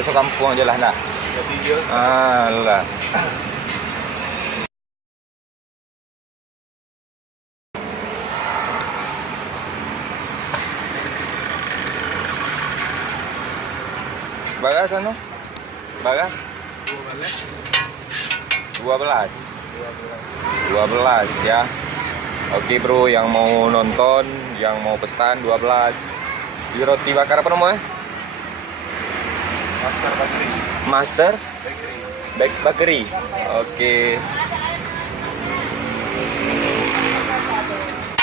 Masuk kampung aja lah nak. Jadi dia Alah. Bagas anu? Bagas? 12 ya. Oke bro, yang mau nonton, yang mau pesan 12. Di roti bakar apa namanya? Master Bakery. Master Bakery. Bakery. Oke.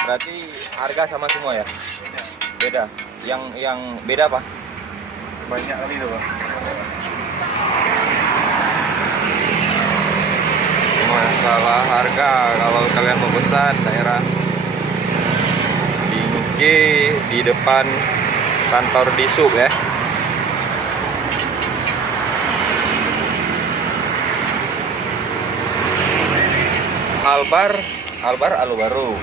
Berarti harga sama semua ya? Beda. Yang beda apa? Banyak kali tuh bang. Masalah harga, kalau kalian mau pesan daerah Bingke di depan kantor Disub ya. Albar Alubaru.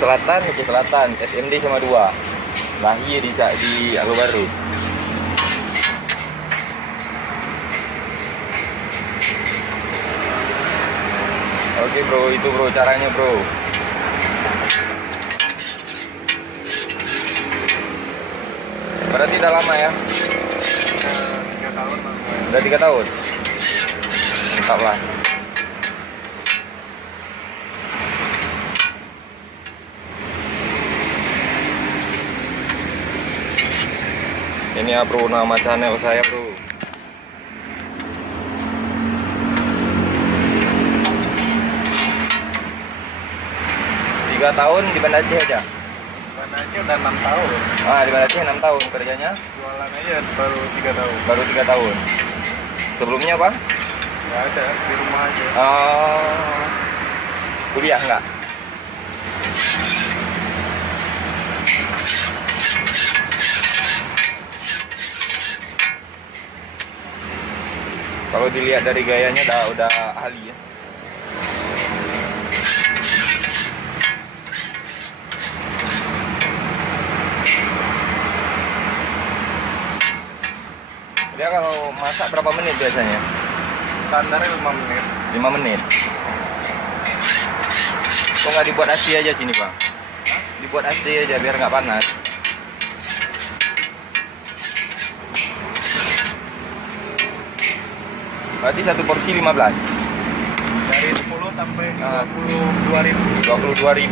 Selatan ke selatan, SMD sama 2. Lahir di Alubaru. Oke bro, itu bro caranya bro. Berarti udah lama ya? 3 tahun bang. Udah 3 tahun? Mantap lah. Ini ya bro, nama channel saya bro. Tiga tahun di Banda Aceh aja? Banda Aceh udah 6 tahun. Di Banda Aceh 6 tahun kerjanya? Jualan aja baru 3 tahun. Baru 3 tahun. Sebelumnya apa? Nggak ada, di rumah aja. Kuliah enggak? Kalau dilihat dari gayanya udah ahli ya. Dia kalau masak berapa menit biasanya? Standarnya 5 menit. 5 menit. Kok nggak dibuat AC aja sini bang? Dibuat AC aja biar nggak panas. Berarti satu porsi 15. Dari 10 sampai 22.000. 22.000.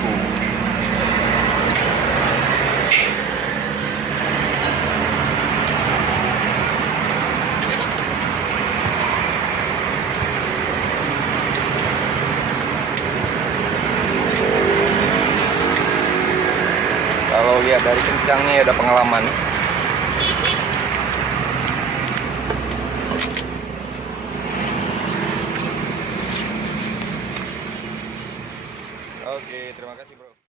Kalau lihat dari kencang nih ada pengalaman.